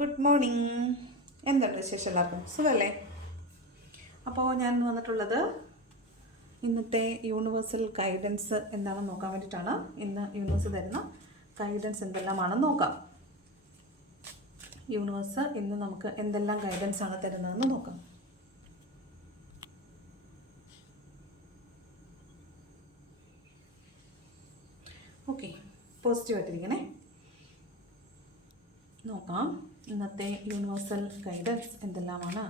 Good morning. എന്തുണ്ട് വിശേഷം? എല്ലാവർക്കും സുഖമല്ലേ? അപ്പോൾ ഞാൻ വന്നിട്ടുള്ളത് ഇന്നത്തെ യൂണിവേഴ്സൽ ഗൈഡൻസ് എന്താണെന്ന് നോക്കാൻ വേണ്ടിയിട്ടാണ്. ഇന്ന് യൂണിവേഴ്സ് തരുന്ന ഗൈഡൻസ് എന്തെല്ലാമാണെന്ന് നോക്കാം. യൂണിവേഴ്സ് ഇന്ന് നമുക്ക് എന്തെല്ലാം ഗൈഡൻസ് ആണ് തരുന്നതെന്ന് നോക്കാം. ഓക്കെ, പോസിറ്റീവായിട്ടിരിക്കണേ. നോക്കാം ഇന്നത്തെ യൂണിവേഴ്സൽ ഗൈഡൻസ് എന്തെല്ലാമാണ്.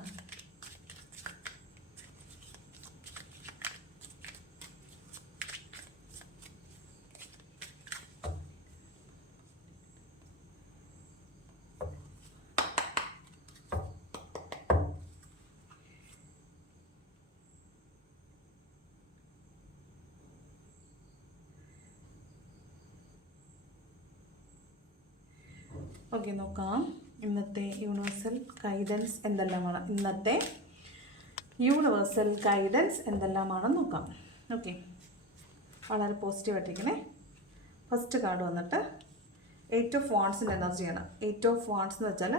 ഓക്കെ, നോക്കാം ഇന്നത്തെ യൂണിവേഴ്സൽ ഗൈഡൻസ് എന്തെല്ലാമാണ്. ഇന്നത്തെ യൂണിവേഴ്സൽ ഗൈഡൻസ് എന്തെല്ലാമാണെന്ന് നോക്കാം. ഓക്കെ, വളരെ പോസിറ്റീവായിട്ടിരിക്കണേ. ഫസ്റ്റ് കാർഡ് വന്നിട്ട് 8 ഓഫ് വാണ്ട്സിൻ്റെ എനർജിയാണ്. 8 ഓഫ് വാണ്ട്സ് എന്ന് വെച്ചാൽ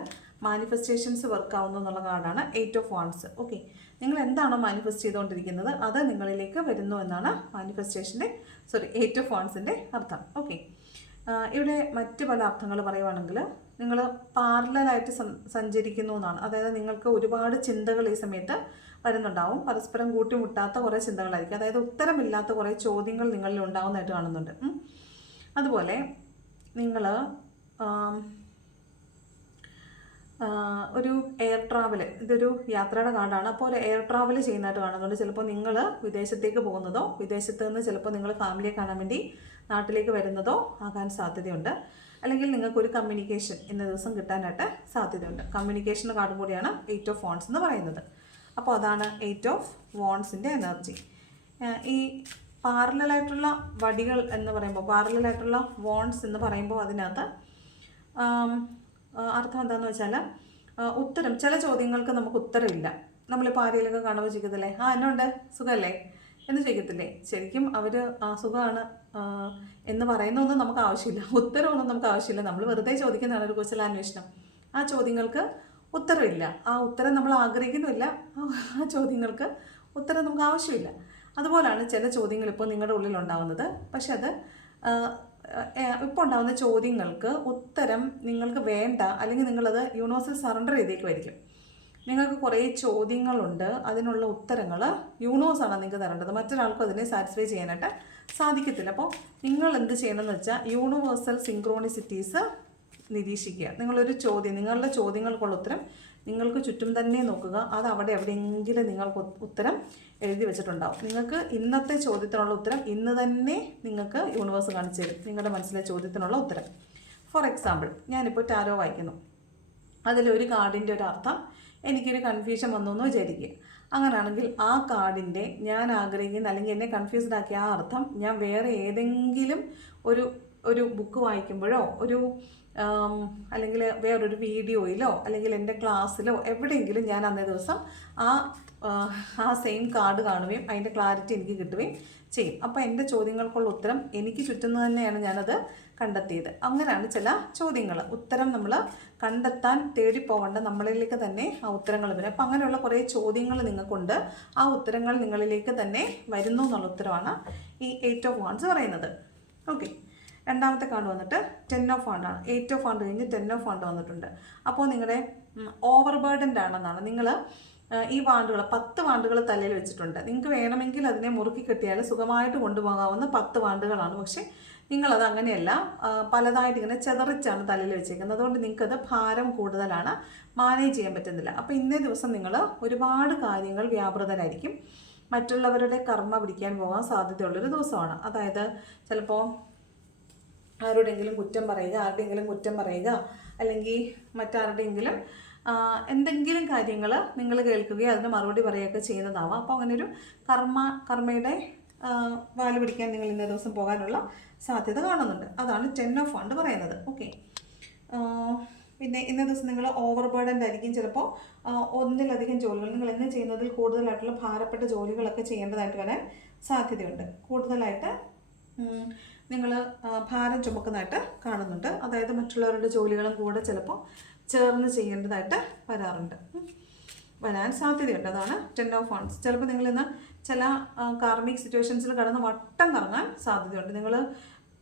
മാനിഫെസ്റ്റേഷൻസ് വർക്ക് ആവുന്നു എന്നുള്ള കാർഡാണ് 8 ഓഫ് വാണ്ട്സ്. ഓക്കെ, നിങ്ങൾ എന്താണോ മാനിഫെസ്റ്റ് ചെയ്തുകൊണ്ടിരിക്കുന്നത് അത് നിങ്ങളിലേക്ക് വരുന്നു എന്നാണ് മാനിഫെസ്റ്റേഷൻ്റെ 8 ഓഫ് വാണ്ട്സിൻ്റെ അർത്ഥം. ഓക്കെ, ഇവിടെ മറ്റ് പല അർത്ഥങ്ങൾ പറയുവാണെങ്കിൽ നിങ്ങൾ പാരലലായിട്ട് സഞ്ചരിക്കുന്നു എന്നാണ്. അതായത് നിങ്ങൾക്ക് ഒരുപാട് ചിന്തകൾ ഈ സമയത്ത് വരുന്നുണ്ടാവും. പരസ്പരം കൂട്ടിമുട്ടാത്ത കുറേ ചിന്തകളായിരിക്കും. അതായത് ഉത്തരമില്ലാത്ത കുറേ ചോദ്യങ്ങൾ നിങ്ങളിൽ ഉണ്ടാവുന്നതായിട്ട് കാണുന്നുണ്ട്. അതുപോലെ നിങ്ങൾ ഒരു എയർ ട്രാവൽ, ഇതൊരു യാത്രയുടെ കാർഡാണ്. അപ്പോൾ ഒരു എയർ ട്രാവൽ ചെയ്യുന്നതായിട്ട് കാണുന്നുണ്ട്. ചിലപ്പോൾ നിങ്ങൾ വിദേശത്തേക്ക് പോകുന്നതോ വിദേശത്ത് നിന്ന് ചിലപ്പോൾ നിങ്ങൾ ഫാമിലിയെ കാണാൻ വേണ്ടി നാട്ടിലേക്ക് വരുന്നതോ ആകാൻ സാധ്യതയുണ്ട്. അല്ലെങ്കിൽ നിങ്ങൾക്കൊരു കമ്മ്യൂണിക്കേഷൻ ഇന്ന ദിവസം കിട്ടാനായിട്ട് സാധ്യതയുണ്ട്. കമ്മ്യൂണിക്കേഷൻ്റെ കാർഡും കൂടിയാണ് 8 ഓഫ് വാണ്ട്സ് എന്ന് പറയുന്നത്. അപ്പോൾ അതാണ് 8 ഓഫ് വാണ്ട്സിൻ്റെ എനർജി. ഈ പാരലലായിട്ടുള്ള വടികൾ എന്ന് പറയുമ്പോൾ, പാരലലായിട്ടുള്ള വാണ്ട്സ് എന്ന് പറയുമ്പോൾ അതിനകത്ത് അർത്ഥം എന്താണെന്ന് വെച്ചാൽ ഉത്തരം, ചില ചോദ്യങ്ങൾക്ക് നമുക്ക് ഉത്തരമില്ല. നമ്മളിപ്പോൾ ആരെങ്കിലുമൊക്കെ കാണുമ്പോൾ ചോദിക്കത്തില്ലേ, എന്നുണ്ട് സുഖമല്ലേ എന്ന് ചോദിക്കത്തില്ലേ? ശരിക്കും അവർ സുഖമാണ് എന്ന് പറയുന്നൊന്നും നമുക്ക് ആവശ്യമില്ല, ഉത്തരവൊന്നും നമുക്ക് ആവശ്യമില്ല. നമ്മൾ വെറുതെ ചോദിക്കുന്നതാണ് ഒരു കുശലാന്വേഷണം. ആ ചോദ്യങ്ങൾക്ക് ഉത്തരവില്ല, ആ ഉത്തരം നമ്മൾ ആഗ്രഹിക്കുന്നുമില്ല, ആ ചോദ്യങ്ങൾക്ക് ഉത്തരം നമുക്ക് ആവശ്യമില്ല. അതുപോലാണ് ചില ചോദ്യങ്ങൾ ഇപ്പോൾ നിങ്ങളുടെ ഉള്ളിലുണ്ടാവുന്നത്. പക്ഷെ അത് ഇപ്പോൾ ഉണ്ടാകുന്ന ചോദ്യങ്ങൾക്ക് ഉത്തരം നിങ്ങൾക്ക് വേണ്ട, അല്ലെങ്കിൽ നിങ്ങളത് യൂണിവേഴ്സിൽ സറണ്ടർ ചെയ്തേക്കുമായിരിക്കും. നിങ്ങൾക്ക് കുറേ ചോദ്യങ്ങളുണ്ട്, അതിനുള്ള ഉത്തരങ്ങൾ യൂണിവേഴ്സാണ് നിങ്ങൾക്ക് തരേണ്ടത്. മറ്റൊരാൾക്കും അതിനെ സാറ്റിസ്ഫൈ ചെയ്യാനായിട്ട് സാധിക്കത്തില്ല. അപ്പോൾ നിങ്ങൾ എന്ത് ചെയ്യണമെന്ന് വെച്ചാൽ യൂണിവേഴ്സൽ സിങ്ക്രോണിസിറ്റീസ് നിരീക്ഷിക്കുക. നിങ്ങളൊരു ചോദ്യം, നിങ്ങളുടെ ചോദ്യങ്ങൾക്കുള്ള ഉത്തരം നിങ്ങൾക്ക് ചുറ്റും തന്നെ നോക്കുക. അത് അവിടെ എവിടെയെങ്കിലും നിങ്ങൾക്ക് ഉത്തരം എഴുതി വെച്ചിട്ടുണ്ടാവും. നിങ്ങൾക്ക് ഇന്നത്തെ ചോദ്യത്തിനുള്ള ഉത്തരം ഇന്ന് തന്നെ നിങ്ങൾക്ക് യൂണിവേഴ്സ് കാണിച്ചു തരും, നിങ്ങളുടെ മനസ്സിലെ ചോദ്യത്തിനുള്ള ഉത്തരം. ഫോർ എക്സാമ്പിൾ, ഞാനിപ്പോൾ ടാരോ വായിക്കുന്നു. അതിലൊരു കാർഡിൻ്റെ ഒരു അർത്ഥം എനിക്കൊരു കൺഫ്യൂഷൻ വന്നു എന്ന് വിചാരിക്കുക. അങ്ങനെയാണെങ്കിൽ ആ കാർഡിൻ്റെ ഞാൻ ആഗ്രഹിക്കുന്ന അല്ലെങ്കിൽ എന്നെ കൺഫ്യൂസ്ഡ് ആക്കിയ ആ അർത്ഥം ഞാൻ വേറെ ഏതെങ്കിലും ഒരു ബുക്ക് വായിക്കുമ്പോഴോ അല്ലെങ്കിൽ വേറൊരു വീഡിയോയിലോ അല്ലെങ്കിൽ എൻ്റെ ക്ലാസ്സിലോ എവിടെയെങ്കിലും ഞാൻ അന്നേ ദിവസം ആ സെയിം കാർഡ് കാണുകയും അതിൻ്റെ ക്ലാരിറ്റി എനിക്ക് കിട്ടുകയും ചെയ്യും. അപ്പോൾ എൻ്റെ ചോദ്യങ്ങൾക്കുള്ള ഉത്തരം എനിക്ക് ചുറ്റുന്നു തന്നെയാണ് ഞാനത് കണ്ടെത്തിയത്. അങ്ങനെയാണ് ചില ചോദ്യങ്ങൾ. ഉത്തരം നമ്മൾ കണ്ടെത്താൻ തേടിപ്പോകേണ്ട, നമ്മളിലേക്ക് തന്നെ ആ ഉത്തരങ്ങൾ വരും. അപ്പം അങ്ങനെയുള്ള കുറേ ചോദ്യങ്ങൾ നിങ്ങൾക്കുണ്ട്. ആ ഉത്തരങ്ങൾ നിങ്ങളിലേക്ക് തന്നെ വരുന്നു എന്നുള്ള ഉത്തരവാണ് ഈ 8 ഓഫ് വാണ്ട്സ് പറയുന്നത്. ഓക്കെ, രണ്ടാമത്തെ കാർഡ് വന്നിട്ട് 10 ഓഫ് വാണ്ടാണ്. 8 ഓഫ് വാണ്ട് കഴിഞ്ഞ് 10 ഓഫ് വാണ്ട് വന്നിട്ടുണ്ട്. അപ്പോൾ നിങ്ങളുടെ ഓവർ ബേർഡൻഡ് ആണെന്നാണ്. നിങ്ങൾ ഈ വാണ്ടുകൾ 10 വാണ്ടുകൾ തലയിൽ വെച്ചിട്ടുണ്ട്. നിങ്ങൾക്ക് വേണമെങ്കിൽ അതിനെ മുറുക്കി കെട്ടിയാൽ സുഖമായിട്ട് കൊണ്ടുപോകാവുന്ന 10 വാണ്ടുകളാണ്. പക്ഷേ നിങ്ങളത് അങ്ങനെയല്ല, പലതായിട്ട് ഇങ്ങനെ ചെതറിച്ചാണ് തലയിൽ വെച്ചേക്കുന്നത്. അതുകൊണ്ട് നിങ്ങൾക്കത് ഭാരം കൂടുതലാണ്, മാനേജ് ചെയ്യാൻ പറ്റുന്നില്ല. അപ്പോൾ ഇന്നേ ദിവസം നിങ്ങൾ ഒരുപാട് കാര്യങ്ങൾ വ്യാപൃതരായിരിക്കും. മറ്റുള്ളവരുടെ കർമ്മ പിടിക്കാൻ പോകാൻ സാധ്യതയുള്ളൊരു ദിവസമാണ്. അതായത് ചിലപ്പോൾ ആരുടെയെങ്കിലും കുറ്റം പറയുക, അല്ലെങ്കിൽ മറ്റാരുടെയെങ്കിലും എന്തെങ്കിലും കാര്യങ്ങൾ നിങ്ങൾ കേൾക്കുകയോ അതിന് മറുപടി പറയുകയൊക്കെ ചെയ്യുന്നതാവാം. അപ്പോൾ അങ്ങനെ ഒരു കർമ്മയുടെ വാല് പിടിക്കാൻ നിങ്ങൾ ഇന്നേ ദിവസം പോകാനുള്ള സാധ്യത കാണുന്നുണ്ട്. അതാണ് 10 ഓഫ് വാണ്ട് പറയുന്നത്. ഓക്കെ, പിന്നെ ഇന്നേ ദിവസം നിങ്ങൾ ഓവർ ബേർഡൻഡ് ആയിരിക്കും. ചിലപ്പോൾ ഒന്നിലധികം ജോലികൾ, നിങ്ങൾ എന്ന് ചെയ്യുന്നതിൽ കൂടുതലായിട്ടുള്ള ഭാരപ്പെട്ട ജോലികളൊക്കെ ചെയ്യേണ്ടതായിട്ട് വരാൻ സാധ്യതയുണ്ട്. കൂടുതലായിട്ട് നിങ്ങൾ ഭാരം ചുമക്കുന്നതായിട്ട് കാണുന്നുണ്ട്. അതായത് മറ്റുള്ളവരുടെ ജോലികളും കൂടെ ചിലപ്പോൾ ചേർന്ന് ചെയ്യേണ്ടതായിട്ട് വരാറുണ്ട്, വരാൻ സാധ്യതയുണ്ട്. അതാണ് 10 ഓഫ് വൺസ്. ചിലപ്പോൾ നിങ്ങൾ ഇന്ന് ചില കാർമിക് സിറ്റുവേഷൻസിൽ കടന്ന് വട്ടം കറങ്ങാൻ സാധ്യതയുണ്ട്. നിങ്ങൾ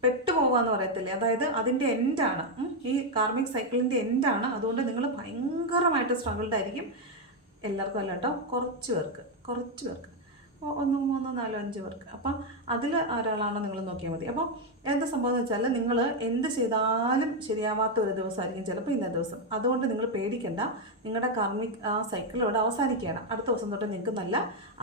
പെട്ടുപോകുക എന്ന് പറയത്തില്ലേ, അതായത് അതിൻ്റെ എൻഡാണ്, ഈ കാർമിക് സൈക്കിളിൻ്റെ എൻഡാണ്. അതുകൊണ്ട് നിങ്ങൾ ഭയങ്കരമായിട്ട് സ്ട്രഗിൾഡ് ആയിരിക്കും. എല്ലാവർക്കും അല്ല കേട്ടോ, കുറച്ച് പേർക്ക് 1, 3, 4, 5 പേർക്ക്. അപ്പം അതിൽ ഒരാളാണോ നിങ്ങൾ നോക്കിയാൽ മതി. അപ്പോൾ എന്താ സംഭവം എന്ന് വെച്ചാൽ നിങ്ങൾ എന്ത് ചെയ്താലും ശരിയാവാത്ത ഒരു ദിവസമായിരിക്കും ചിലപ്പോൾ ഇന്നേ ദിവസം. അതുകൊണ്ട് നിങ്ങൾ പേടിക്കേണ്ട, നിങ്ങളുടെ കാർമിക് സൈക്കിൾ ഇവിടെ അവസാനിക്കുകയാണ്. അടുത്ത ദിവസം തൊട്ട് നിങ്ങൾക്ക് നല്ല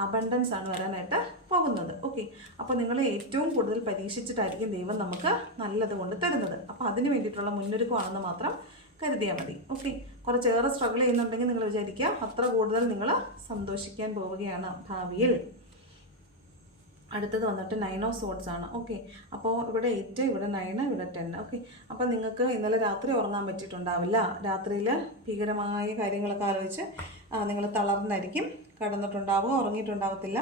അബണ്ടൻസ് ആണ് വരാനായിട്ട് പോകുന്നത്. ഓക്കെ, അപ്പോൾ നിങ്ങൾ ഏറ്റവും കൂടുതൽ പരീക്ഷിച്ചിട്ടായിരിക്കും ദൈവം നമുക്ക് നല്ലത് കൊണ്ട് തരുന്നത്. അപ്പോൾ അതിന് വേണ്ടിയിട്ടുള്ള മുന്നൊരുക്കമാണെന്ന് മാത്രം കരുതിയാൽ മതി. ഓക്കെ, കുറച്ചേറെ സ്ട്രഗിൾ ചെയ്യുന്നുണ്ടെങ്കിൽ നിങ്ങൾ വിചാരിക്കുക അത്ര കൂടുതൽ നിങ്ങൾ സന്തോഷിക്കാൻ പോവുകയാണ് ഭാവിയിൽ. അടുത്തത് വന്നിട്ട് 9 ഓഫ് സോഡ്സ് ആണ്. ഓക്കെ, അപ്പോൾ ഇവിടെ 8, ഇവിടെ 9, ഇവിടെ 10. ഓക്കെ, അപ്പോൾ നിങ്ങൾക്ക് ഇന്നലെ രാത്രി ഉറങ്ങാൻ പറ്റിയിട്ടുണ്ടാവില്ല. രാത്രിയിൽ ഭീകരമായ കാര്യങ്ങളൊക്കെ ആലോചിച്ച് നിങ്ങൾ തളർന്നായിരിക്കും കിടന്നിട്ടുണ്ടാവുക, ഉറങ്ങിയിട്ടുണ്ടാവത്തില്ല,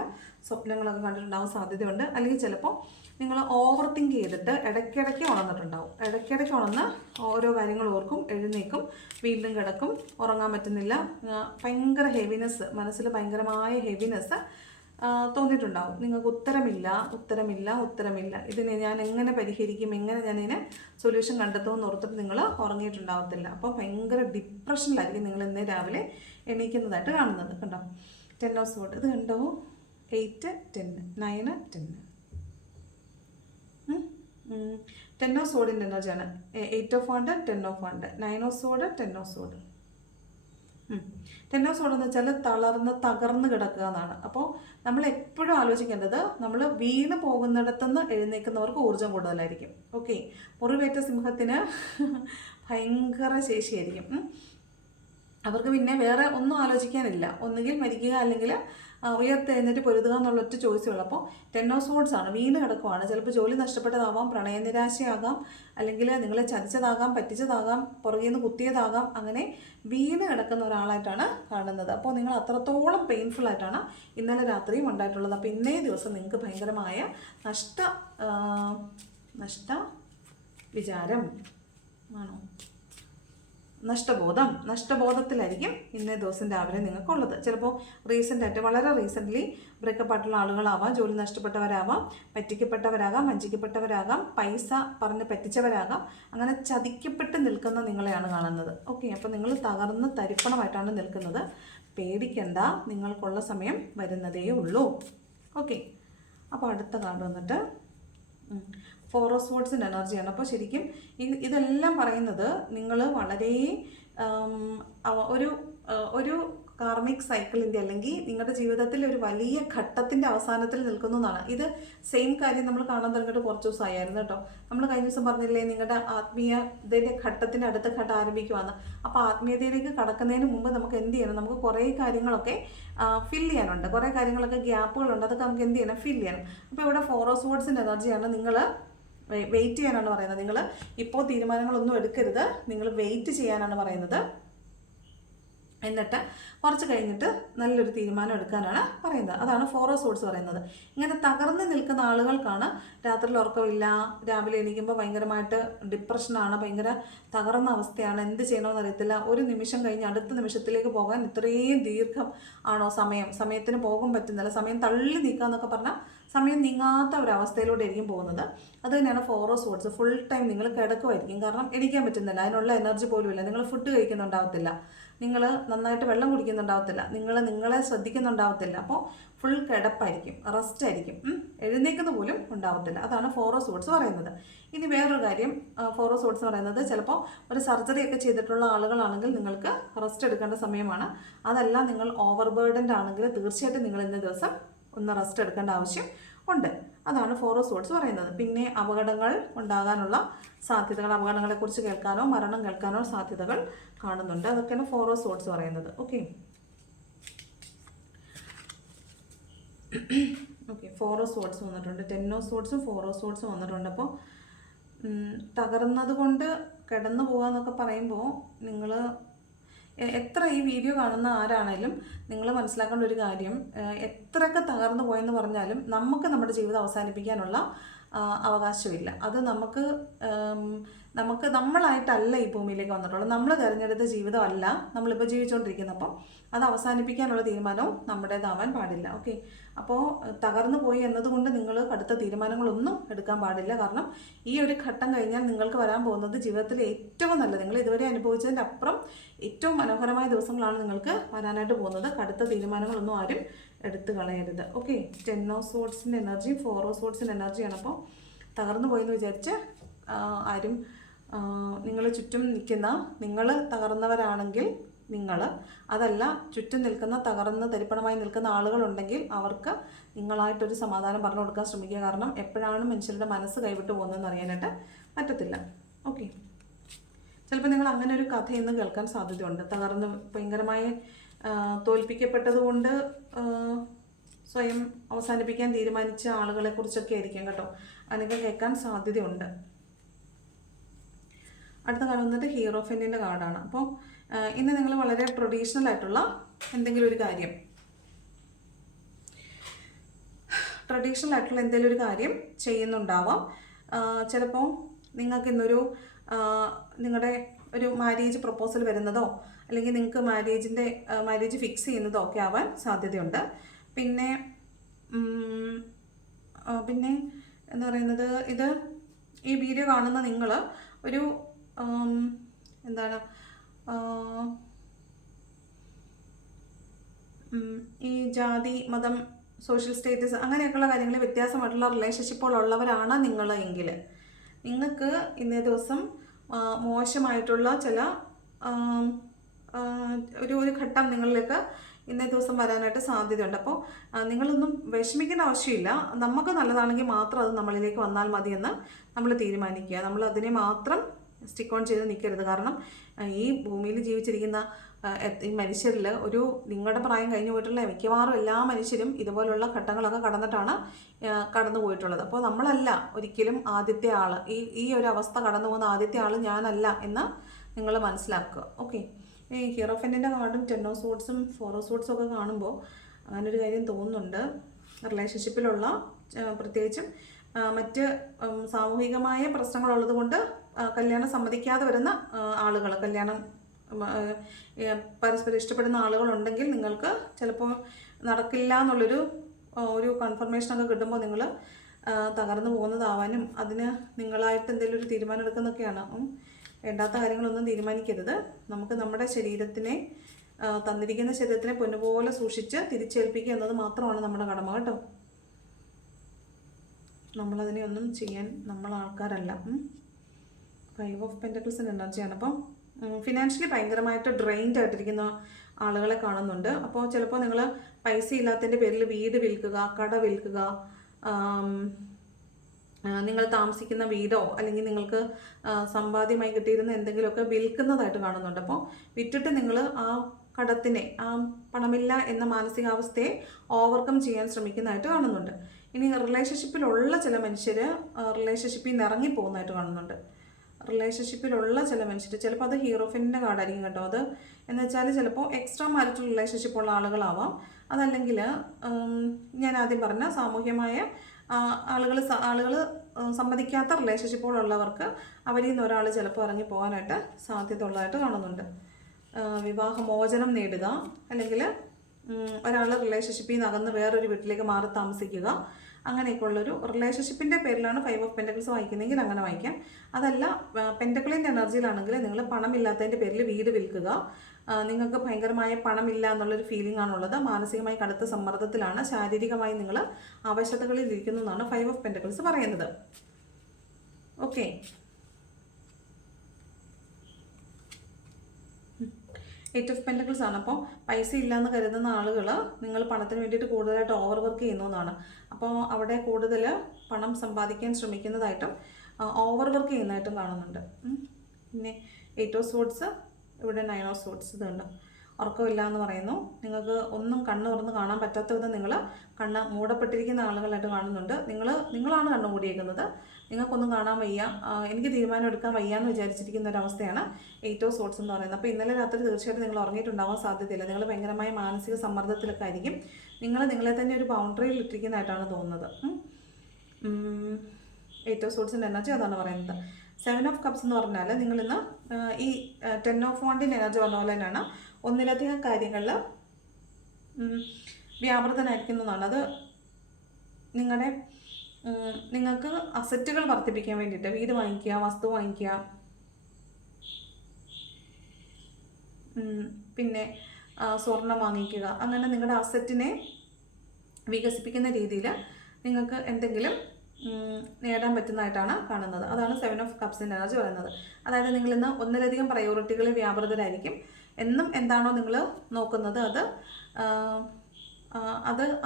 സ്വപ്നങ്ങളൊക്കെ കണ്ടിട്ടുണ്ടാവാൻ സാധ്യതയുണ്ട്. അല്ലെങ്കിൽ ചിലപ്പോൾ നിങ്ങൾ ഓവർ തിങ്ക് ചെയ്തിട്ട് ഇടയ്ക്കിടയ്ക്ക് ഉണർന്നിട്ടുണ്ടാവും. ഇടയ്ക്കിടയ്ക്ക് ഉണർന്ന് ഓരോ കാര്യങ്ങൾ ഓർക്കും, എഴുന്നേക്കും, വീണ്ടും കിടക്കും, ഉറങ്ങാൻ പറ്റുന്നില്ല, ഭയങ്കര ഹെവിനെസ്, മനസ്സിൽ ഭയങ്കരമായ ഹെവിനെസ് തോന്നിയിട്ടുണ്ടാവും. നിങ്ങൾക്ക് ഉത്തരമില്ല, ഇതിനെ ഞാൻ എങ്ങനെ പരിഹരിക്കും, എങ്ങനെ ഞാനിതിനെ സൊല്യൂഷൻ കണ്ടെത്തുമെന്ന് ഓർത്തിട്ട് നിങ്ങൾ ഉറങ്ങിയിട്ടുണ്ടാവത്തില്ല. അപ്പോൾ ഭയങ്കര ഡിപ്രഷനിലായിരിക്കും നിങ്ങൾ ഇന്ന് രാവിലെ എണീക്കുന്നതായിട്ട് കാണുന്നത്. കണ്ടോ 10 ഓഫ് സോഡ്, ഇത് കണ്ടോ 8, 10, 9, 10. 10 ഓഫ് സോഡിൻ്റെ എനർജിയാണ്. 8 of wand, 10 of wand, 9 of സോഡ്, 10 of സോഡ്. 10 of സോഡ് എന്ന് വെച്ചാൽ തകർന്ന് കിടക്കുക എന്നാണ്. അപ്പോൾ നമ്മൾ എപ്പോഴും ആലോചിക്കേണ്ടത്, നമ്മൾ വീണ് പോകുന്നിടത്തുനിന്ന് എഴുന്നേൽക്കുന്നവർക്ക് ഊർജ്ജം കൂടുതലായിരിക്കും. ഓക്കെ, മുറിവേറ്റ സിംഹത്തിന് ഭയങ്കര ശേഷിയായിരിക്കും. അവർക്ക് പിന്നെ വേറെ ഒന്നും ആലോചിക്കാനില്ല, ഒന്നുകിൽ മരിക്കുക അല്ലെങ്കിൽ ഉയർത്തെഴുന്നേറ്റ് പൊരുതുക എന്നുള്ള ഒറ്റ ചോയ്സേ ഉള്ളൂ. അപ്പോൾ 10 ഓഫ് സോഡ്സ് ആണ്, വീണ് കിടക്കുവാണ്. ചിലപ്പോൾ ജോലി നഷ്ടപ്പെട്ടതാവാം, പ്രണയനിരാശയാകാം, അല്ലെങ്കിൽ നിങ്ങളെ ചതിച്ചതാകാം, പറ്റിച്ചതാകാം, പുറകിൽ നിന്ന് കുത്തിയതാകാം. അങ്ങനെ വീണ് കിടക്കുന്ന ഒരാളായിട്ടാണ് കാണുന്നത്. അപ്പോൾ നിങ്ങൾ അത്രത്തോളം പെയിൻഫുൾ ആയിട്ടാണ് ഇന്നലെ രാത്രിയും ഉണ്ടായിട്ടുള്ളത്. അപ്പോൾ ഇന്നേ ദിവസം നിങ്ങൾക്ക് ഭയങ്കരമായ വിചാരം ആണോ, നഷ്ടബോധത്തിലായിരിക്കും ഇന്നേ ദിവസം രാവിലെ നിങ്ങൾക്കുള്ളത്. ചിലപ്പോൾ വളരെ റീസെൻ്റ്ലി ബ്രേക്കപ്പ് ആയിട്ടുള്ള ആളുകളാവാം, ജോലി നഷ്ടപ്പെട്ടവരാവാം, പറ്റിക്കപ്പെട്ടവരാകാം, വഞ്ചിക്കപ്പെട്ടവരാകാം, പൈസ പറഞ്ഞ് പറ്റിച്ചവരാകാം. അങ്ങനെ ചതിക്കപ്പെട്ട് നിൽക്കുന്ന നിങ്ങളെയാണ് കാണുന്നത്. ഓക്കെ, അപ്പോൾ നിങ്ങൾ തകർന്ന് തരിപ്പണമായിട്ടാണ് നിൽക്കുന്നത്. പേടിക്കണ്ട, നിങ്ങൾക്കുള്ള സമയം വരുന്നതേ ഉള്ളൂ. ഓക്കെ, അപ്പോൾ അടുത്ത കാർഡ് വന്നിട്ട് 4 ഓഫ് സോഡ്സിൻ്റെ എനർജിയാണ്. അപ്പോൾ ശരിക്കും ഇതെല്ലാം പറയുന്നത് നിങ്ങൾ വളരെ ഒരു കാർമിക് സൈക്കിളിൻ്റെ അല്ലെങ്കിൽ നിങ്ങളുടെ ജീവിതത്തിൽ ഒരു വലിയ ഘട്ടത്തിൻ്റെ അവസാനത്തിൽ നിൽക്കുന്നു എന്നാണ്. ഇത് സെയിം കാര്യം നമ്മൾ കാണാൻ തുടങ്ങിയിട്ട് കുറച്ച് ദിവസമായിരുന്നു കേട്ടോ. നമ്മൾ കഴിഞ്ഞ ദിവസം പറഞ്ഞില്ലേ നിങ്ങളുടെ ആത്മീയതയുടെ ഘട്ടത്തിൻ്റെ അടുത്ത ഘട്ടം ആരംഭിക്കുവാന്ന്. അപ്പോൾ ആത്മീയതയിലേക്ക് കടക്കുന്നതിന് മുമ്പ് നമുക്ക് എന്ത് ചെയ്യണം, നമുക്ക് കുറേ കാര്യങ്ങളൊക്കെ ഫില്ല് ചെയ്യാനുണ്ട്, കുറേ കാര്യങ്ങളൊക്കെ ഗ്യാപ്പുകളുണ്ട്, അതൊക്കെ നമുക്ക് എന്ത് ചെയ്യണം, ഫില്ല് ചെയ്യണം. അപ്പോൾ ഇവിടെ 4 ഓഫ് സോഡ്സിൻ്റെ എനർജിയാണ്. നിങ്ങൾ വെയിറ്റ് ചെയ്യാനാണ് പറയുന്നത്. നിങ്ങൾ ഇപ്പോൾ തീരുമാനങ്ങളൊന്നും എടുക്കരുത്, നിങ്ങൾ വെയിറ്റ് ചെയ്യാനാണ് പറയുന്നത്. എന്നിട്ട് കുറച്ച് കഴിഞ്ഞിട്ട് നല്ലൊരു തീരുമാനം എടുക്കാനാണ് പറയുന്നത്. അതാണ് 4 ഓഫ് സോഡ്സ് പറയുന്നത്. ഇങ്ങനെ തകർന്ന് നിൽക്കുന്ന ആളുകൾക്കാണ് രാത്രിയിൽ ഉറക്കമില്ല, രാവിലെ എണീക്കുമ്പോൾ ഭയങ്കരമായിട്ട് ഡിപ്രഷനാണ്, ഭയങ്കര തകർന്ന അവസ്ഥയാണ്, എന്ത് ചെയ്യണമെന്ന് അറിയത്തില്ല, ഒരു നിമിഷം കഴിഞ്ഞ് അടുത്ത നിമിഷത്തിലേക്ക് പോകാൻ ഇത്രയും ദീർഘം ആണോ സമയത്തിന് പോകാൻ പറ്റുന്നില്ല, സമയം തള്ളി നീക്കാന്നൊക്കെ പറഞ്ഞാൽ സമയം നീങ്ങാത്ത ഒരവസ്ഥയിലൂടെ ആയിരിക്കും പോകുന്നത്. അത് തന്നെയാണ് 4 ഓഫ് സോഡ്സ്. ഫുൾ ടൈം നിങ്ങൾ കിടക്കുമായിരിക്കും, കാരണം എണീക്കാൻ പറ്റുന്നില്ല, അതിനുള്ള എനർജി പോലും ഇല്ല. നിങ്ങൾ ഫുഡ് കഴിക്കുന്നുണ്ടാവത്തില്ല, നിങ്ങൾ നന്നായിട്ട് വെള്ളം കുടിക്കുന്നുണ്ടാവത്തില്ല, നിങ്ങളെ ശ്രദ്ധിക്കുന്നുണ്ടാവത്തില്ല. അപ്പോൾ ഫുൾ കിടപ്പായിരിക്കും, റെസ്റ്റ് ആയിരിക്കും, എഴുന്നേക്കുന്ന പോലും ഉണ്ടാവത്തില്ല. അതാണ് 4 ഓഫ് സോഡ്സ് പറയുന്നത്. ഇനി വേറൊരു കാര്യം 4 ഓഫ് സോഡ്സ് പറയുന്നത്, ചിലപ്പോൾ ഒരു സർജറി ഒക്കെ ചെയ്തിട്ടുള്ള ആളുകളാണെങ്കിൽ നിങ്ങൾക്ക് റെസ്റ്റ് എടുക്കേണ്ട സമയമാണ്. അതല്ല നിങ്ങൾ ഓവർ ബേർഡൻഡ് ആണെങ്കിൽ തീർച്ചയായിട്ടും നിങ്ങൾ ഇന്ന ദിവസം ഒന്ന് റെസ്റ്റ് എടുക്കേണ്ട ആവശ്യം ഉണ്ട്. അതാണ് 4 ഓഫ് സോഡ്സ് പറയുന്നത്. പിന്നെ അപകടങ്ങൾ ഉണ്ടാകാനുള്ള സാധ്യതകൾ, അപകടങ്ങളെക്കുറിച്ച് കേൾക്കാനോ മരണം കേൾക്കാനോ സാധ്യതകൾ കാണുന്നുണ്ട്. അതൊക്കെയാണ് 4 ഓഫ് സോഡ്സ് പറയുന്നത്. ഓക്കെ, 4 ഓഫ് സോഡ്സ് വന്നിട്ടുണ്ട്, 10 ഓഫ് സോഡ്സും 4 ഓഫ് സോഡ്സും വന്നിട്ടുണ്ട്. അപ്പോൾ തകർന്നത് കൊണ്ട് കിടന്നു പോകാമെന്നൊക്കെ പറയുമ്പോൾ നിങ്ങൾ എത്ര ഈ വീഡിയോ കാണുന്ന ആരാണേലും നിങ്ങൾ മനസ്സിലാക്കേണ്ട ഒരു കാര്യം, എത്രയൊക്കെ തകർന്നു പോയെന്ന് പറഞ്ഞാലും നമുക്ക് നമ്മുടെ ജീവിതം അവസാനിപ്പിക്കാനുള്ള അവകാശമില്ല. അത് നമുക്ക് നമ്മളായിട്ടല്ല ഈ ഭൂമിയിലേക്ക് വന്നിട്ടുള്ളത്. നമ്മൾ തിരഞ്ഞെടുത്ത ജീവിതമല്ല നമ്മളിപ്പോൾ ജീവിച്ചുകൊണ്ടിരിക്കുന്നത്. അപ്പം അത് അവസാനിപ്പിക്കാനുള്ള തീരുമാനവും നമ്മുടേതാവാൻ പാടില്ല. ഓക്കെ, അപ്പോൾ തകർന്നു പോയി എന്നതുകൊണ്ട് നിങ്ങൾ കടുത്ത തീരുമാനങ്ങളൊന്നും എടുക്കാൻ പാടില്ല. കാരണം ഈ ഒരു ഘട്ടം കഴിഞ്ഞാൽ നിങ്ങൾക്ക് വരാൻ പോകുന്നത് ജീവിതത്തിൽ ഏറ്റവും നല്ല, നിങ്ങൾ ഇതുവരെ അനുഭവിച്ചതിൻ്റെ അപ്പുറം ഏറ്റവും മനോഹരമായ ദിവസങ്ങളാണ് നിങ്ങൾക്ക് വരാനായിട്ട് പോകുന്നത്. കടുത്ത തീരുമാനങ്ങളൊന്നും ആരും എടുത്തു കളയരുത്. ഓക്കെ, 10 ഓഫ് സോർട്സിൻ്റെ എനർജി, 4 ഓഫ് സോർട്സിൻ്റെ എനർജിയാണ്. അപ്പോൾ തകർന്നു പോയെന്ന് വിചാരിച്ച് ആരും നിങ്ങൾ ചുറ്റും നിൽക്കുന്ന, നിങ്ങൾ തകർന്നവരാണെങ്കിൽ നിങ്ങൾ, അതല്ല ചുറ്റും നിൽക്കുന്ന തകർന്ന് തരിപ്പണമായി നിൽക്കുന്ന ആളുകളുണ്ടെങ്കിൽ അവർക്ക് നിങ്ങളായിട്ടൊരു സമാധാനം പറഞ്ഞു കൊടുക്കാൻ ശ്രമിക്കുക. കാരണം എപ്പോഴാണ് മനുഷ്യരുടെ മനസ്സ് കൈവിട്ട് പോകുന്നതെന്ന് അറിയാനായിട്ട് പറ്റത്തില്ല. ഓക്കെ, ചിലപ്പോൾ നിങ്ങൾ അങ്ങനെ ഒരു കഥ ഇന്ന് കേൾക്കാൻ സാധ്യതയുണ്ട്. തകർന്ന് ഭയങ്കരമായി തോൽപ്പിക്കപ്പെട്ടതുകൊണ്ട് സ്വയം അവസാനിപ്പിക്കാൻ തീരുമാനിച്ച ആളുകളെ കുറിച്ചൊക്കെ ആയിരിക്കും കേട്ടോ, അങ്ങനെയൊക്കെ കേൾക്കാൻ സാധ്യതയുണ്ട്. അടുത്ത കാർഡ് വന്നിട്ട് ഹീറോഫെൻറ്റിൻ്റെ കാർഡാണ്. അപ്പോൾ ഇന്ന് നിങ്ങൾ വളരെ ട്രഡീഷണൽ ആയിട്ടുള്ള എന്തെങ്കിലും ഒരു കാര്യം, ചെയ്യുന്നുണ്ടാവാം. ചിലപ്പോൾ നിങ്ങൾക്ക് ഇന്നൊരു നിങ്ങളുടെ ഒരു മാരേജ് പ്രപ്പോസൽ വരുന്നതോ അല്ലെങ്കിൽ നിങ്ങൾക്ക് മാരേജ് ഫിക്സ് ചെയ്യുന്നതോ ഒക്കെ ആവാൻ സാധ്യതയുണ്ട്. പിന്നെ എന്താ പറയുന്നത്, ഇത് ഈ വീഡിയോ കാണുന്ന നിങ്ങൾ ഒരു എന്താണ് ഈ ജാതി, മതം, സോഷ്യൽ സ്റ്റേറ്റസ് അങ്ങനെയൊക്കെയുള്ള കാര്യങ്ങളിൽ വ്യത്യാസമായിട്ടുള്ള റിലേഷൻഷിപ്പുകളുള്ളവരാണ് നിങ്ങൾ എങ്കിൽ നിങ്ങൾക്ക് ഇന്നേ ദിവസം മോശമായിട്ടുള്ള ചില ഒരു ഘട്ടം നിങ്ങളിലേക്ക് ഇന്നേ ദിവസം വരാനായിട്ട് സാധ്യതയുണ്ട്. അപ്പോൾ നിങ്ങളൊന്നും വിഷമിക്കേണ്ട ആവശ്യമില്ല. നമുക്ക് നല്ലതാണെങ്കിൽ മാത്രം അത് നമ്മളിലേക്ക് വന്നാൽ മതിയെന്ന് നമ്മൾ തീരുമാനിക്കുക. നമ്മൾ അതിനെ മാത്രം സ്റ്റിക്ക് ഓൺ ചെയ്ത് നിൽക്കരുത്. കാരണം ഈ ഭൂമിയിൽ ജീവിച്ചിരിക്കുന്ന ഈ മനുഷ്യരിൽ നിങ്ങളുടെ പ്രായം കഴിഞ്ഞു പോയിട്ടുള്ള മിക്കവാറും എല്ലാ മനുഷ്യരും ഇതുപോലുള്ള ഘട്ടങ്ങളൊക്കെ കടന്നു പോയിട്ടുള്ളത്. അപ്പോൾ നമ്മളല്ല ഒരിക്കലും ആദ്യത്തെ ആൾ, ഈ ഒരു അവസ്ഥ കടന്നു പോകുന്ന ആദ്യത്തെ ആൾ ഞാനല്ല എന്ന് നിങ്ങൾ മനസ്സിലാക്കുക. ഓക്കെ, ഈ ഹീറോഫെൻറ്റിൻ്റെ കാർഡും 10 ഓഫ് സോർട്സും 4 ഓഫ് സോർട്സും ഒക്കെ കാണുമ്പോൾ അങ്ങനൊരു കാര്യം തോന്നുന്നുണ്ട്. റിലേഷൻഷിപ്പിലുള്ള പ്രത്യേകിച്ചും മറ്റ് സാമൂഹികമായ പ്രശ്നങ്ങളുള്ളത് കൊണ്ട് കല്യാണം സമ്മതിക്കാതെ വരുന്ന ആളുകൾ, കല്യാണം പരസ്പരം ഇഷ്ടപ്പെടുന്ന ആളുകളുണ്ടെങ്കിൽ നിങ്ങൾക്ക് ചിലപ്പോൾ നടക്കില്ല എന്നുള്ളൊരു കൺഫർമേഷനൊക്കെ കിട്ടുമ്പോൾ നിങ്ങൾ തകർന്നു പോകുന്നതാവാനും അതിന് നിങ്ങളായിട്ട് എന്തെങ്കിലും ഒരു തീരുമാനം എടുക്കുന്നൊക്കെയാണ്. വേണ്ടാത്ത കാര്യങ്ങളൊന്നും തീരുമാനിക്കരുത്. നമുക്ക് നമ്മുടെ തന്നിരിക്കുന്ന ശരീരത്തിനെ പൊന്നുപോലെ സൂക്ഷിച്ച് തിരിച്ചേൽപ്പിക്കുക എന്നത് മാത്രമാണ് നമ്മുടെ കടമ കേട്ടോ. നമ്മളതിനെ ഒന്നും ചെയ്യാൻ നമ്മൾ ആൾക്കാരല്ല. 5 ഓഫ് പെൻറ്റക്കിൾസിൻ്റെ എനർജിയാണ്. അപ്പം ഫിനാൻഷ്യലി ഭയങ്കരമായിട്ട് ഡ്രെയിൻഡ് ആയിട്ടിരിക്കുന്ന ആളുകളെ കാണുന്നുണ്ട്. അപ്പോൾ ചിലപ്പോൾ നിങ്ങൾ പൈസ ഇല്ലാത്തതിൻ്റെ പേരിൽ വീട് വിൽക്കുക, കട വിൽക്കുക, നിങ്ങൾ താമസിക്കുന്ന വീടോ അല്ലെങ്കിൽ നിങ്ങൾക്ക് സമ്പാദ്യമായി കിട്ടിയിരുന്ന എന്തെങ്കിലുമൊക്കെ വിൽക്കുന്നതായിട്ട് കാണുന്നുണ്ട്. അപ്പോൾ വിറ്റിട്ട് നിങ്ങൾ ആ കടത്തിനെ, ആ പണമില്ല എന്ന മാനസികാവസ്ഥയെ ഓവർകം ചെയ്യാൻ ശ്രമിക്കുന്നതായിട്ട് കാണുന്നുണ്ട്. ഇനി റിലേഷൻഷിപ്പിലുള്ള ചില മനുഷ്യർ റിലേഷൻഷിപ്പിൽ നിന്ന് ഇറങ്ങിപ്പോകുന്നതായിട്ട് കാണുന്നുണ്ട്. റിലേഷൻഷിപ്പിലുള്ള ചില മനുഷ്യർ, ചിലപ്പോൾ അത് ഹീറോഫിൻ്റെ കാർഡായിരിക്കും കേട്ടോ. അത് എന്ന് വെച്ചാൽ ചിലപ്പോൾ എക്സ്ട്രാ മാരിറ്റൽ റിലേഷൻഷിപ്പുള്ള ആളുകളാവാം. അതല്ലെങ്കിൽ ഞാൻ ആദ്യം പറഞ്ഞ സാമൂഹ്യമായ ആളുകൾ സമ്മതിക്കാത്ത റിലേഷൻഷിപ്പുകളുള്ളവർക്ക് അവരിൽ നിന്ന് ഒരാൾ ചിലപ്പോൾ ഇറങ്ങി പോകാനായിട്ട് സാധ്യത ഉള്ളതായിട്ട് കാണുന്നുണ്ട്. വിവാഹമോചനം നേടുക, അല്ലെങ്കിൽ ഒരാൾ റിലേഷൻഷിപ്പിൽ നിന്ന് അകന്ന് വേറൊരു വീട്ടിലേക്ക് മാറി താമസിക്കുക, അങ്ങനെയൊക്കെ ഉള്ളൊരു റിലേഷൻഷിപ്പിൻ്റെ പേരിലാണ് 5 ഓഫ് പെൻറ്റക്കിൾസ് വായിക്കുന്നതെങ്കിൽ അങ്ങനെ വായിക്കാം. അതല്ല പെൻറ്റക്കിളിൻ്റെ എനർജിയിലാണെങ്കിൽ നിങ്ങൾ പണമില്ലാത്തതിൻ്റെ പേരിൽ വീട് വിൽക്കുക, നിങ്ങൾക്ക് ഭയങ്കരമായ പണമില്ല എന്നുള്ളൊരു ഫീലിംഗ് ആണുള്ളത്, മാനസികമായി കടുത്ത സമ്മർദ്ദത്തിലാണ്, ശാരീരികമായി നിങ്ങൾ ആവശ്യകതകളിൽ ഇരിക്കുന്നു എന്നാണ് 5 ഓഫ് പെൻറ്റക്കിൾസ് പറയുന്നത്. ഓക്കെ, 8 ഓഫ് പെൻറ്റക്കിൾസ് ആണ്. അപ്പോൾ പൈസ ഇല്ലയെന്ന് കരുതുന്ന ആളുകൾ നിങ്ങൾ പണത്തിന് വേണ്ടിയിട്ട് കൂടുതലായിട്ട് ഓവർ വർക്ക് ചെയ്യുന്നു എന്നാണ്. അപ്പോൾ അവിടെ കൂടുതൽ പണം സമ്പാദിക്കാൻ ശ്രമിക്കുന്നതായിട്ടും ഓവർ വർക്ക് ചെയ്യുന്നതായിട്ടും കാണുന്നുണ്ട്. പിന്നെ 8 ഓഫ് സോർട്സ്, ഇവിടെ 9 ഓഫ് സോർട്സ്, ഇതുണ്ട്. ഉറക്കമില്ല എന്ന് പറയുന്നു. നിങ്ങൾക്ക് ഒന്നും കണ്ണ് തുറന്ന് കാണാൻ പറ്റാത്ത വിധം നിങ്ങൾ കണ്ണ് മൂടപ്പെട്ടിരിക്കുന്ന ആളുകളായിട്ട് കാണുന്നുണ്ട്. നിങ്ങളാണ് കണ്ണ് മൂടിയേക്കുന്നത്. നിങ്ങൾക്കൊന്നും കാണാൻ വയ്യ, എനിക്ക് തീരുമാനം എടുക്കാൻ വയ്യ എന്ന് വിചാരിച്ചിരിക്കുന്ന ഒരവസ്ഥയാണ് 8 ഓഫ് സോർട്സ് എന്ന് പറയുന്നത്. അപ്പോൾ ഇന്നലെ രാത്രി തീർച്ചയായിട്ടും നിങ്ങൾ ഉറങ്ങിയിട്ടുണ്ടാവാൻ സാധ്യതയില്ല. നിങ്ങൾ ഭയങ്കരമായ മാനസിക സമ്മർദ്ദത്തിലൊക്കെ ആയിരിക്കും. നിങ്ങളെ തന്നെ ഒരു ബൗണ്ടറിയിൽ ഇട്ടിരിക്കുന്നതായിട്ടാണ് തോന്നുന്നത്. 8 ഓഫ് സോർട്സിൻ്റെ എനർജി അതാണ് പറയുന്നത്. 7 ഓഫ് കപ്സ് എന്ന് പറഞ്ഞാൽ നിങ്ങളിന്ന് ഈ 10 ഓഫ് വാണ്ടിൻ്റെ എനർജി പറഞ്ഞ പോലെ തന്നെയാണ് ഒന്നിലധികം കാര്യങ്ങളിൽ വ്യാപൃതനായിരിക്കുന്നതാണ്. അത് നിങ്ങൾക്ക് അസറ്റുകൾ വർദ്ധിപ്പിക്കാൻ വേണ്ടിയിട്ട് വീട് വാങ്ങിക്കുക, വസ്തു വാങ്ങിക്കുക, പിന്നെ സ്വർണം വാങ്ങിക്കുക, അങ്ങനെ നിങ്ങളുടെ അസറ്റിനെ വികസിപ്പിക്കുന്ന രീതിയിൽ നിങ്ങൾക്ക് എന്തെങ്കിലും നേടാൻ പറ്റുന്നതായിട്ടാണ് കാണുന്നത്. അതാണ് 7 ഓഫ് കപ്സിൻ്റെ എനർജി പറയുന്നത്. അതായത് നിങ്ങളിന്ന് ഒന്നിലധികം പ്രയോറിറ്റികളിൽ വ്യാപൃതരായിരിക്കും. എന്നും എന്താണോ നിങ്ങൾ നോക്കുന്നത്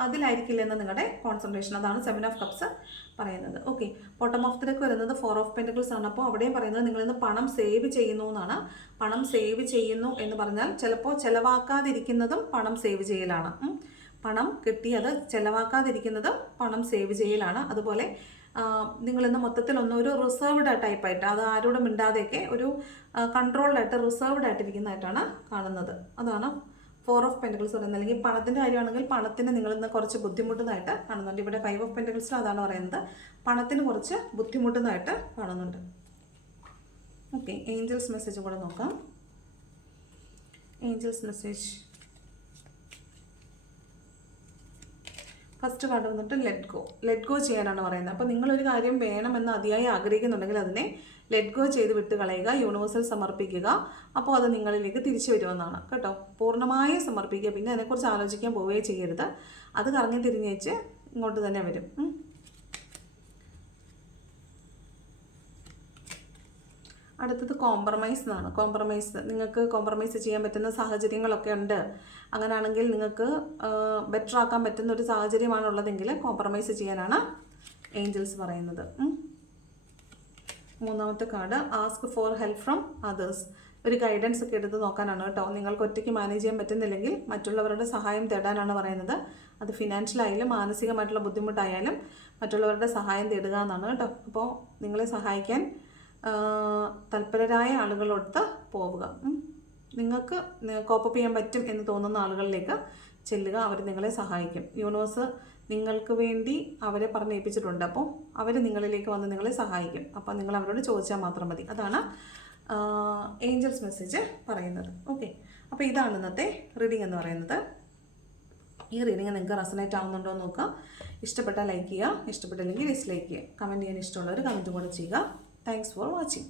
അതിലായിരിക്കില്ല എന്ന് നിങ്ങളുടെ കോൺസെൻട്രേഷൻ. അതാണ് 7 ഓഫ് കപ്സ് പറയുന്നത്. Okay, bottom of the deck വരുന്നത് 4 ഓഫ് പെൻറ്റക്കിൾസ് ആണ്. അപ്പോൾ അവിടെയും പറയുന്നത് നിങ്ങളിന്ന് പണം സേവ് ചെയ്യുന്നു എന്നാണ്. പണം സേവ് ചെയ്യുന്നു എന്ന് പറഞ്ഞാൽ ചിലപ്പോൾ ചിലവാക്കാതിരിക്കുന്നതും പണം സേവ് ചെയ്യലാണ്. പണം കിട്ടിയത് ചിലവാക്കാതിരിക്കുന്നതും പണം സേവ് ചെയ്യലാണ്. അതുപോലെ നിങ്ങളിന്ന് മൊത്തത്തിൽ ഒരു റിസർവ്ഡ് ടൈപ്പായിട്ട്, അത് ആരോടും മിണ്ടാതെയൊക്കെ ഒരു കൺട്രോൾഡായിട്ട് റിസർവ്ഡ് ആയിട്ടിരിക്കുന്നതായിട്ടാണ് കാണുന്നത്. അതാണ് 4 ഓഫ് പെൻറ്റക്കിൾസ് പറയുന്നത്. അല്ലെങ്കിൽ പണത്തിൻ്റെ കാര്യമാണെങ്കിൽ പണത്തിന് നിങ്ങളിന്ന് കുറച്ച് ബുദ്ധിമുട്ടുന്നതായിട്ട് കാണുന്നുണ്ട്. ഇവിടെ 5 ഓഫ് പെൻറ്റക്കിൾസിൽ അതാണ് പറയുന്നത്, പണത്തിന് കുറച്ച് ബുദ്ധിമുട്ടുന്നതായിട്ട് കാണുന്നുണ്ട്. ഓക്കെ, ഏഞ്ചൽസ് മെസ്സേജ് കൂടെ നോക്കാം. ഏഞ്ചൽസ് മെസ്സേജ് ഫസ്റ്റ് കാർഡ് വന്നിട്ട് ലെറ്റ് ഗോ ചെയ്യാനാണ് പറയുന്നത്. അപ്പോൾ നിങ്ങളൊരു കാര്യം വേണമെന്ന് അതിയായി ആഗ്രഹിക്കുന്നുണ്ടെങ്കിൽ അതിനെ ലെറ്റ് ഗോ ചെയ്ത് വിട്ട് കളയുക, യൂണിവേഴ്സൽ സമർപ്പിക്കുക. അപ്പോൾ അത് നിങ്ങളിലേക്ക് തിരിച്ചു വരുമെന്നാണ് കേട്ടോ. പൂർണ്ണമായും സമർപ്പിക്കുക, പിന്നെ അതിനെക്കുറിച്ച് ആലോചിക്കാൻ പോവുകയും ചെയ്യരുത്. അത് കറങ്ങി തിരിഞ്ഞേച്ച് ഇങ്ങോട്ട് തന്നെ വരും. അടുത്തത് കോംപ്രമൈസ് എന്നാണ്. നിങ്ങൾക്ക് കോംപ്രമൈസ് ചെയ്യാൻ പറ്റുന്ന സാഹചര്യങ്ങളൊക്കെ ഉണ്ട്. അങ്ങനെയാണെങ്കിൽ നിങ്ങൾക്ക് ബെറ്റർ ആക്കാൻ പറ്റുന്ന ഒരു സാഹചര്യമാണുള്ളതെങ്കിൽ കോംപ്രമൈസ് ചെയ്യാനാണ് ഏഞ്ചൽസ് പറയുന്നത്. മൂന്നാമത്തെ card ask for help from others. ഒരു ഗൈഡൻസ് ഒക്കെ എടുത്ത് നോക്കാനാണ് കേട്ടോ. നിങ്ങൾക്ക് ഒറ്റയ്ക്ക് മാനേജ് ചെയ്യാൻ പറ്റുന്നില്ലെങ്കിൽ മറ്റുള്ളവരുടെ സഹായം തേടാനാണ് പറയുന്നത്. അത് ഫിനാൻഷ്യലായാലും മാനസികമായിട്ടുള്ള ബുദ്ധിമുട്ടായാലും മറ്റുള്ളവരുടെ സഹായം തേടുക എന്നാണ് കേട്ടോ. അപ്പോൾ നിങ്ങളെ സഹായിക്കാൻ തൽപരരായ ആളുകളോടത്ത് പോവുക. നിങ്ങൾക്ക് കോപ്പപ്പ് ചെയ്യാൻ പറ്റും എന്ന് തോന്നുന്ന ആളുകളിലേക്ക് ചെല്ലുക, അവർ നിങ്ങളെ സഹായിക്കും. യൂണിവേഴ്സ് നിങ്ങൾക്ക് വേണ്ടി അവരെ പറഞ്ഞേൽപ്പിച്ചിട്ടുണ്ട്. അപ്പോൾ അവർ നിങ്ങളിലേക്ക് വന്ന് നിങ്ങളെ സഹായിക്കും. അപ്പോൾ നിങ്ങൾ അവരോട് ചോദിച്ചാൽ മാത്രം മതി. അതാണ് ഏഞ്ചൽസ് മെസ്സേജ് പറയുന്നത്. ഓക്കെ, അപ്പോൾ ഇതാണ് ഇന്നത്തെ റീഡിംഗ് എന്ന് പറയുന്നത്. ഈ റീഡിംഗ് നിങ്ങൾക്ക് റെസനേറ്റ് ആവുന്നുണ്ടോ എന്ന് നോക്കുക. ഇഷ്ടപ്പെട്ടാൽ ലൈക്ക് ചെയ്യുക, ഇഷ്ടപ്പെട്ടില്ലെങ്കിൽ ഡിസ്ലൈക്ക് ചെയ്യുക. കമൻറ്റ് ചെയ്യാൻ ഇഷ്ടമുള്ളവർ കമൻറ്റ് കൂടെ ചെയ്യുക. Thanks for watching.